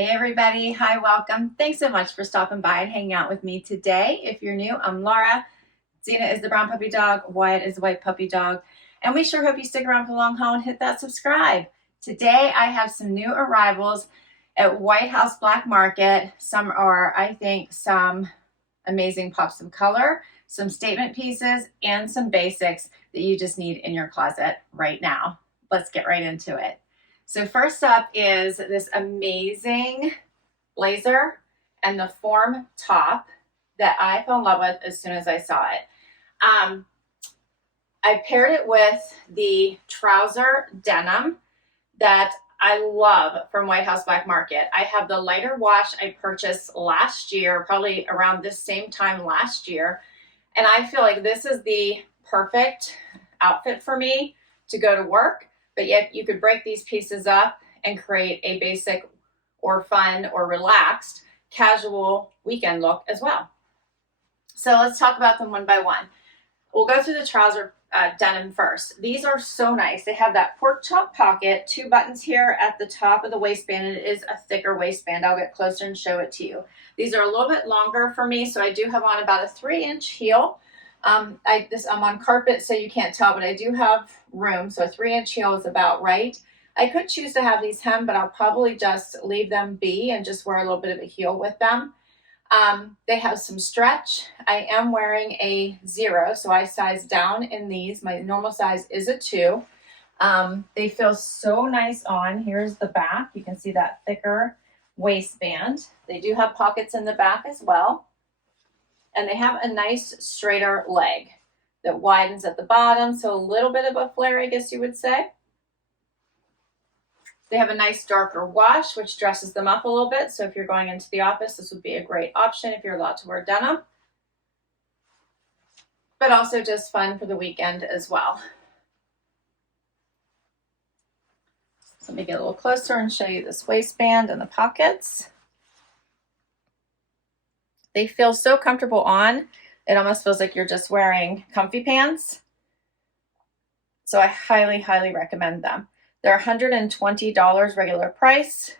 Hey everybody, hi, welcome. Thanks so much for stopping by and hanging out with me today. If you're new, I'm Laura. Zena is the brown puppy dog, Wyatt is the white puppy dog, and we sure hope you stick around for the long haul and hit that subscribe. Today I have some new arrivals at White House Black Market. Some are, I think, some amazing pops of color, some statement pieces, and some basics that you just need in your closet right now. Let's get right into it. So first up is this amazing blazer and the form top that I fell in love with as soon as I saw it. I paired it with the trouser denim that I love from White House Black Market. I have the lighter wash I purchased last year, probably around this same time last year. And I feel like this is the perfect outfit for me to go to work. But yet you could break these pieces up and create a basic or fun or relaxed casual weekend look as well. So let's talk about them one by one. We'll go through the trouser denim first. These are so nice. They have that pork chop pocket, 2 buttons here at the top of the waistband, and it is a thicker waistband. I'll get closer and show it to you. These are a little bit longer for me, so I do have on about a 3-inch heel. I'm on carpet, so you can't tell, but I do have room, so a 3-inch heel is about right. I could choose to have these hem, but I'll probably just leave them be and just wear a little bit of a heel with them. They have some stretch. I am wearing a 0, so I size down in these. My normal size is a 2. They feel so nice on. Here's the back. You can see that thicker waistband. They do have pockets in the back as well. And they have a nice straighter leg that widens at the bottom, so a little bit of a flare, I guess you would say. They have a nice darker wash, which dresses them up a little bit. So if you're going into the office, this would be a great option if you're allowed to wear denim. But also just fun for the weekend as well. So let me get a little closer and show you this waistband and the pockets. They feel so comfortable on. It almost feels like you're just wearing comfy pants. So I highly, highly recommend them. They're $120 regular price.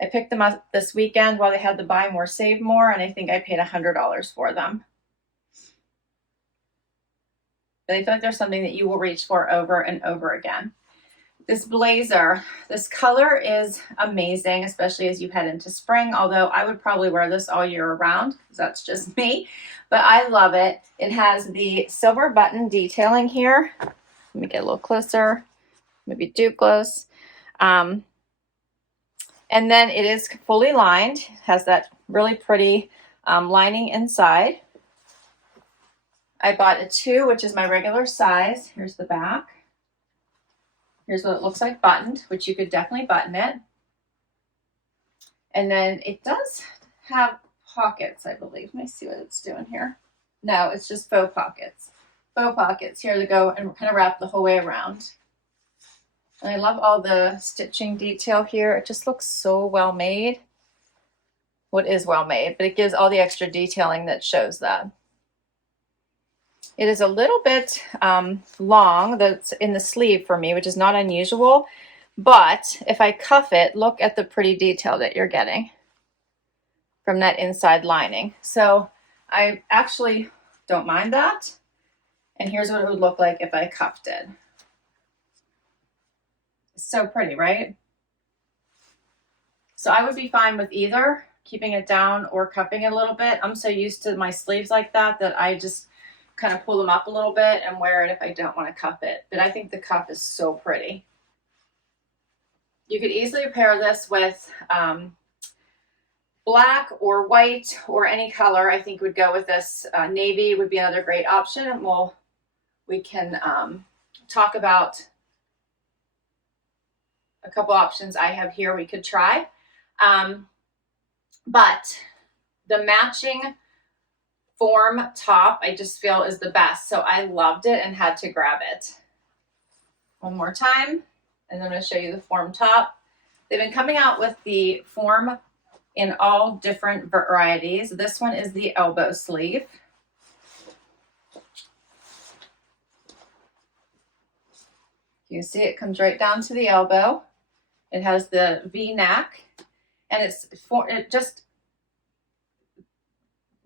I picked them up this weekend while they had the buy more, save more, and I think I paid $100 for them. But I feel like there's something that you will reach for over and over again. This blazer, this color is amazing, especially as you head into spring, although I would probably wear this all year round, because that's just me, but I love it. It has the silver button detailing here. Let me get a little closer, maybe too close. And then it is fully lined, has that really pretty lining inside. I bought a 2, which is my regular size. Here's the back. Here's what it looks like buttoned, which you could definitely button it. And then it does have pockets, I believe. Let me see what it's doing here. No, it's just faux pockets. Faux pockets here to go and kind of wrap the whole way around. And I love all the stitching detail here. It just looks so well made. Well, it is well made, but it gives all the extra detailing that shows that. It is a little bit long, that's in the sleeve for me, which is not unusual. But if I cuff it, look at the pretty detail that you're getting from that inside lining. So I actually don't mind that. And here's what it would look like if I cuffed it. It's so pretty, right? So I would be fine with either keeping it down or cuffing it a little bit. I'm so used to my sleeves like that I just kind of pull them up a little bit and wear it if I don't want to cuff it. But I think the cuff is so pretty. You could easily pair this with black or white or any color. I think would go with this. Navy would be another great option. And we can talk about a couple options I have here we could try. But the matching form top I just feel is the best, so I loved it and had to grab it. One more time, and then I'm going to show you the form top. They've been coming out with the form in all different varieties. This one is the elbow sleeve. You see it comes right down to the elbow. It has the V-neck, and it just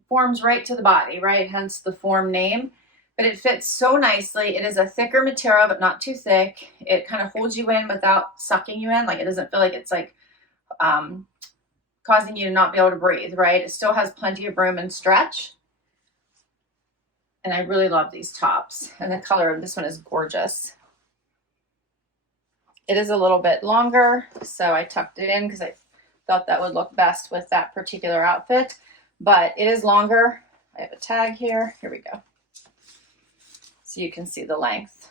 forms right to the body, right? Hence the form name. But it fits so nicely. It is a thicker material, but not too thick. It kind of holds you in without sucking you in. Like, it doesn't feel like it's like causing you to not be able to breathe, right? It still has plenty of room and stretch. And I really love these tops. And the color of this one is gorgeous. It is a little bit longer, so I tucked it in because I thought that would look best with that particular outfit. But it is longer. I have a tag here. Here we go. So you can see the length.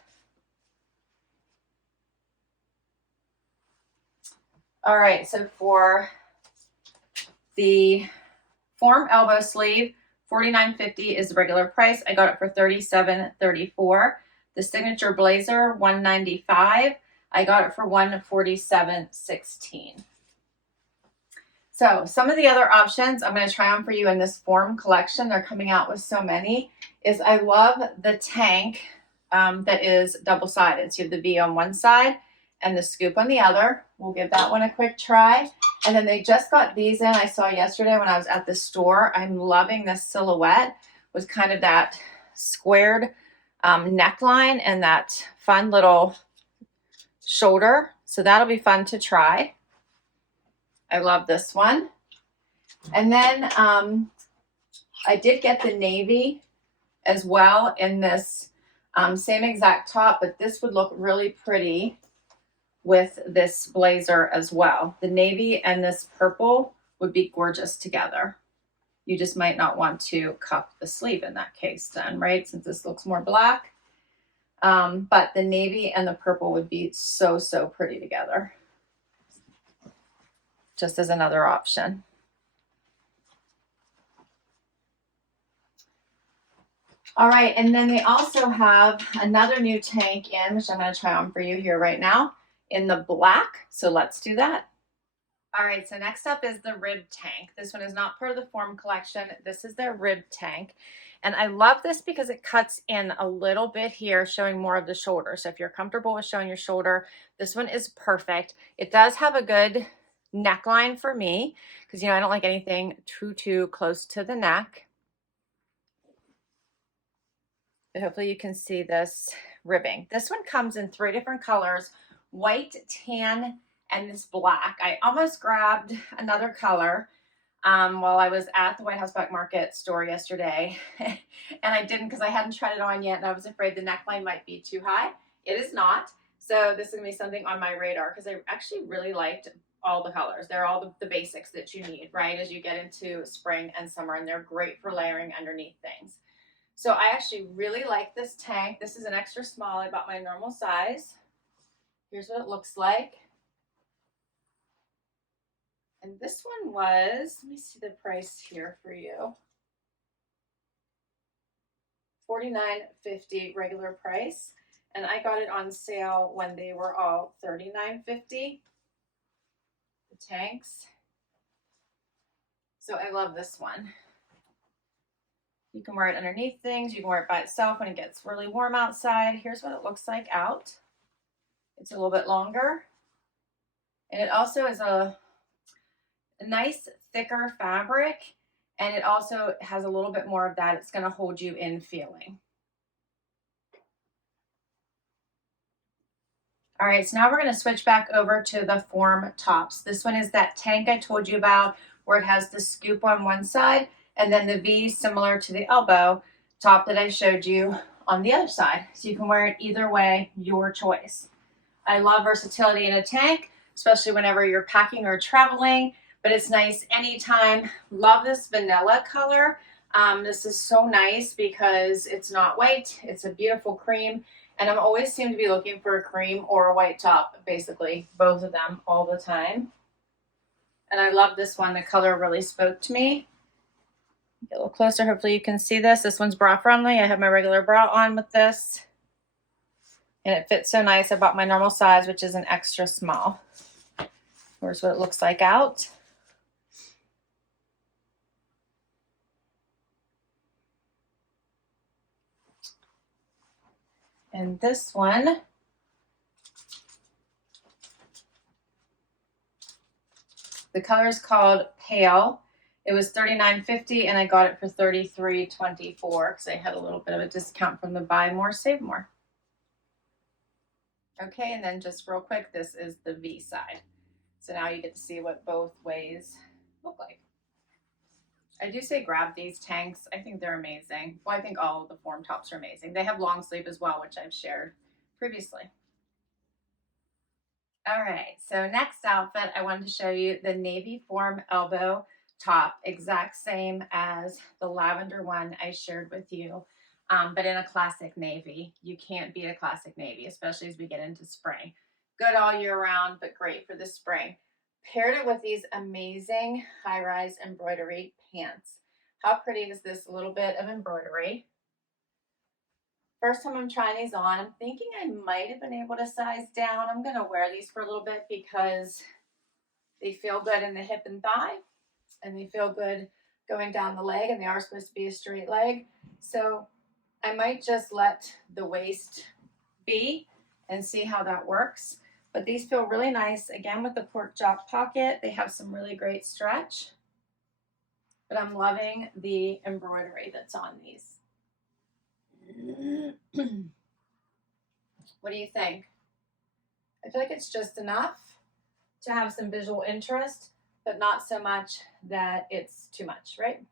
All right, so for the form elbow sleeve, $49.50 is the regular price. I got it for $37.34. The signature blazer, $195. I got it for $147.16. So some of the other options I'm going to try on for you in this form collection, they're coming out with so many, is I love the tank that is double-sided. So you have the V on one side and the scoop on the other. We'll give that one a quick try. And then they just got these in. I saw yesterday when I was at the store. I'm loving this silhouette with kind of that squared neckline and that fun little shoulder. So that'll be fun to try. I love this one. And then I did get the navy as well in this same exact top, but this would look really pretty with this blazer as well. The navy and this purple would be gorgeous together. You just might not want to cuff the sleeve in that case then, right? Since this looks more black. But the navy and the purple would be so, so pretty together. Just as another option. All right, and then they also have another new tank in, which I'm going to try on for you here right now, in the black. So let's do that. All right, so next up is the rib tank. This one is not part of the form collection. This is their rib tank. And I love this because it cuts in a little bit here, showing more of the shoulder. So if you're comfortable with showing your shoulder, this one is perfect. It does have a good neckline for me because, you know, I don't like anything too close to the neck. But hopefully you can see this ribbing. This one comes in 3 different colors: white, tan, and this black. I almost grabbed another color while I was at the White House Black Market store yesterday. And I didn't because I hadn't tried it on yet and I was afraid the neckline might be too high. It is not. So this is going to be something on my radar because I actually really liked all the colors. They're all the basics that you need, right, as you get into spring and summer, and they're great for layering underneath things. So I actually really like this tank. This is an extra small. I bought my normal size. Here's what it looks like. And this one was, let me see the price here for you. $49.50 regular price. And I got it on sale when they were all $39.50. The tanks. So I love this one. You can wear it underneath things. You can wear it by itself when it gets really warm outside. Here's what it looks like out. It's a little bit longer. And it also is a nice thicker fabric, and it also has a little bit more of that. It's going to hold you in feeling. All right, so now we're going to switch back over to the form tops. This one is that tank I told you about where it has the scoop on one side and then the V similar to the elbow top that I showed you on the other side. So you can wear it either way, your choice. I love versatility in a tank, especially whenever you're packing or traveling, but it's nice anytime. Love this vanilla color. This is so nice because it's not white. It's a beautiful cream. And I'm always seem to be looking for a cream or a white top, basically both of them all the time. And I love this one. The color really spoke to me. Get a little closer. Hopefully you can see this. This one's bra friendly. I have my regular bra on with this. And it fits so nice. I bought my normal size, which is an extra small. Here's what it looks like out. And this one The color is called Pale. It was $39.50 and I got it for $33.24 because I had a little bit of a discount from the buy more, save more. Okay, and then just real quick, this is the V side. So now you get to see what both ways look like. I do say grab these tanks. I think they're amazing. Well, I think all of the form tops are amazing. They have long sleeve as well, which I've shared previously. All right, so next outfit, I wanted to show you the navy form elbow top, exact same as the lavender one I shared with you, but in a classic navy. You can't beat a classic navy, especially as we get into spring. Good all year round, but great for the spring. Paired it with these amazing high-rise embroidery pants. How pretty is this little bit of embroidery? First time I'm trying these on, I'm thinking I might have been able to size down. I'm going to wear these for a little bit because they feel good in the hip and thigh, and they feel good going down the leg, and they are supposed to be a straight leg. So I might just let the waist be and see how that works. But these feel really nice. Again, with the pork chop pocket, they have some really great stretch. But I'm loving the embroidery that's on these. What do you think? I feel like it's just enough to have some visual interest, but not so much that it's too much, right?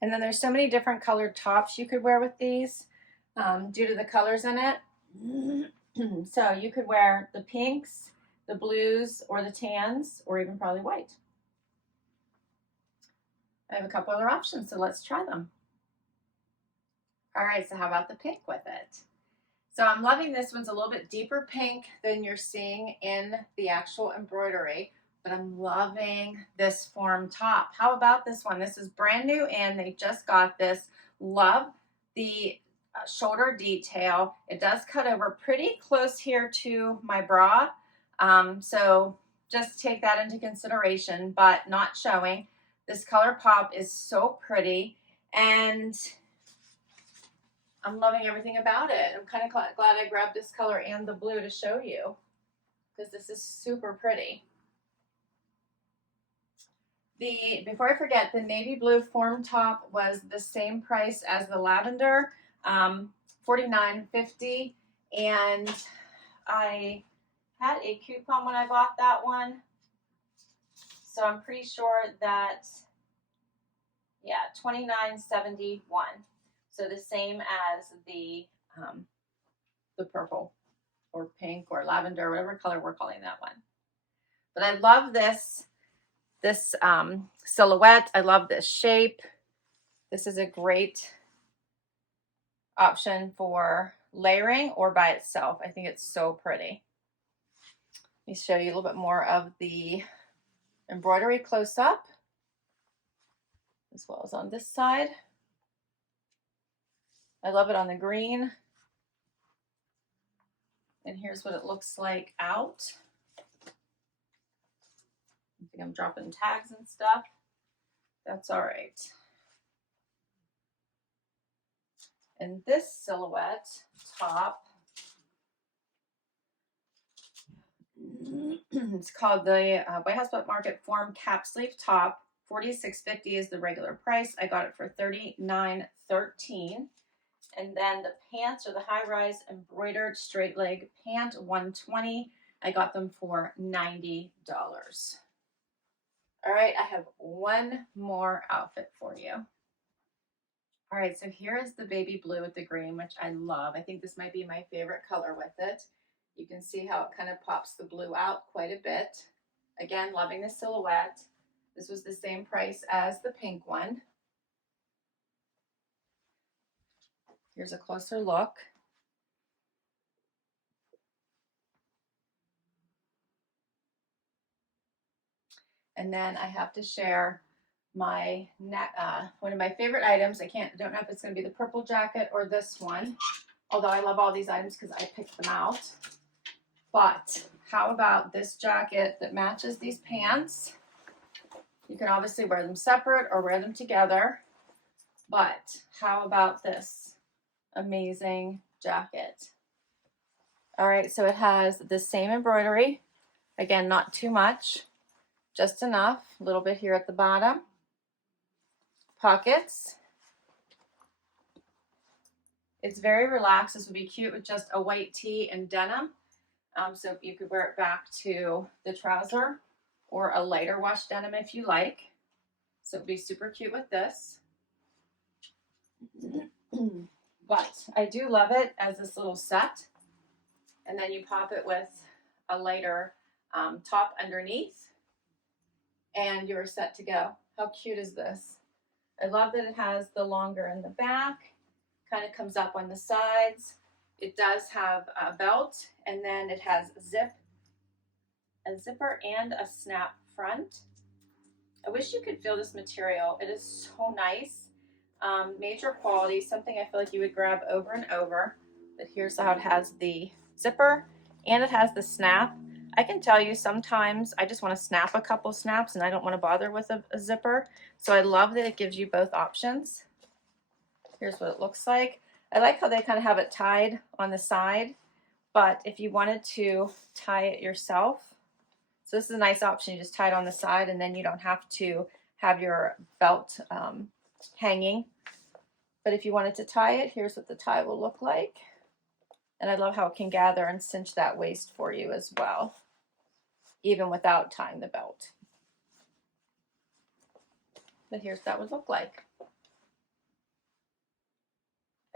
And then there's so many different colored tops you could wear with these due to the colors in it. So you could wear the pinks, the blues, or the tans, or even probably white. I have a couple other options, so let's try them. All right, so how about the pink with it? So I'm loving this one's a little bit deeper pink than you're seeing in the actual embroidery, but I'm loving this form top. How about this one? This is brand new and they just got this. Love the shoulder detail. It does cut over pretty close here to my bra. So just take that into consideration, but not showing. This color pop is so pretty and I'm loving everything about it. I'm kind of glad I grabbed this color and the blue to show you because this is super pretty. Before I forget, the navy blue form top was the same price as the lavender, $49.50, and I had a coupon when I bought that one, so I'm pretty sure that, yeah, $29.71. So the same as the purple or pink or lavender, whatever color we're calling that one. But I love this silhouette. I love this shape. This is a great option for layering or by itself. I think it's so pretty. Let me show you a little bit more of the embroidery close up, as well as on this side. I love it on the green. And here's what it looks like out. I think I'm dropping tags and stuff. That's all right. And this silhouette top, it's called the White House Black Market Form Cap Sleeve Top. $46.50 is the regular price. I got it for $39.13. And then the pants are the high-rise embroidered straight leg pant, $120. I got them for $90. All right, I have one more outfit for you. All right, so here is the baby blue with the green, which I love. I think this might be my favorite color with it. You can see how it kind of pops the blue out quite a bit. Again, loving the silhouette. This was the same price as the pink one. Here's a closer look. And then I have to share my one of my favorite items. Don't know if it's going to be the purple jacket or this one, although I love all these items because I picked them out. But how about this jacket that matches these pants? You can obviously wear them separate or wear them together. But how about this amazing jacket? All right, so it has the same embroidery. Again, not too much, just enough. A little bit here at the bottom. Pockets. It's very relaxed. This would be cute with just a white tee and denim. So you could wear it back to the trouser or a lighter wash denim if you like. So it'd be super cute with this. But I do love it as this little set. And then you pop it with a lighter top underneath and you're set to go. How cute is this? I love that it has the longer in the back, kind of comes up on the sides. It does have a belt, and then it has a zipper and a snap front. I wish you could feel this material. It is so nice. Major quality, something I feel like you would grab over and over. But here's how it has the zipper and it has the snap. I can tell you sometimes I just want to snap a couple snaps and I don't want to bother with a zipper. So I love that it gives you both options. Here's what it looks like. I like how they kind of have it tied on the side, but if you wanted to tie it yourself, so this is a nice option. You just tie it on the side and then you don't have to have your belt hanging. But if you wanted to tie it, here's what the tie will look like. And I love how it can gather and cinch that waist for you as well, even without tying the belt. But here's what that would look like.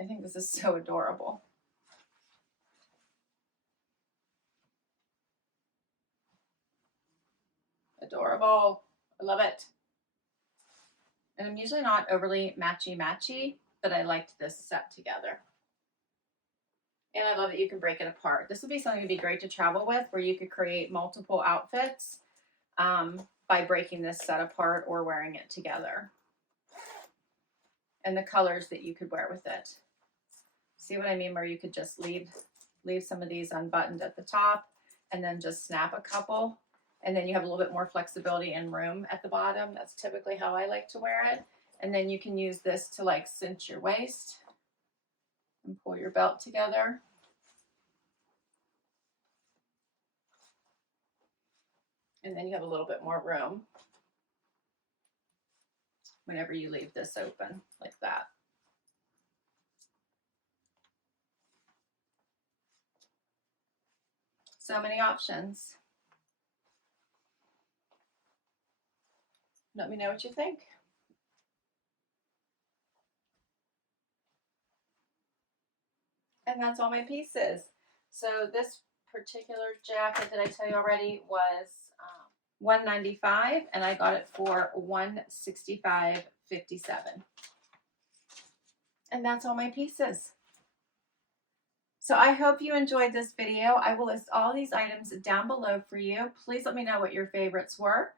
I think this is so adorable. Adorable. I love it. And I'm usually not overly matchy-matchy, but I liked this set together. And I love that you can break it apart. This would be something that would be great to travel with, where you could create multiple outfits by breaking this set apart or wearing it together. And the colors that you could wear with it. See what I mean? Where you could just leave some of these unbuttoned at the top and then just snap a couple. And then you have a little bit more flexibility and room at the bottom. That's typically how I like to wear it. And then you can use this to like cinch your waist and pull your belt together. And then you have a little bit more room whenever you leave this open like that. So many options. Let me know what you think. And that's all my pieces. So this particular jacket that I tell you already was $195 and I got it for $165.57. And that's all my pieces. So I hope you enjoyed this video. I will list all these items down below for you. Please let me know what your favorites were.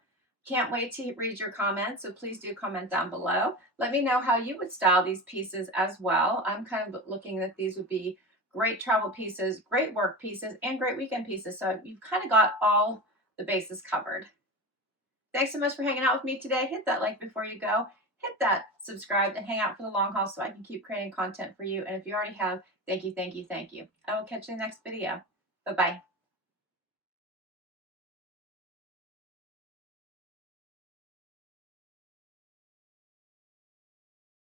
Can't wait to read your comments, so please do comment down below. Let me know how you would style these pieces as well. I'm kind of looking that these would be great travel pieces, great work pieces, and great weekend pieces. So you've kind of got all the bases covered. Thanks so much for hanging out with me today. Hit that like before you go. Hit that subscribe and hang out for the long haul so I can keep creating content for you. And if you already have, thank you, thank you, thank you. I will catch you in the next video. Bye-bye.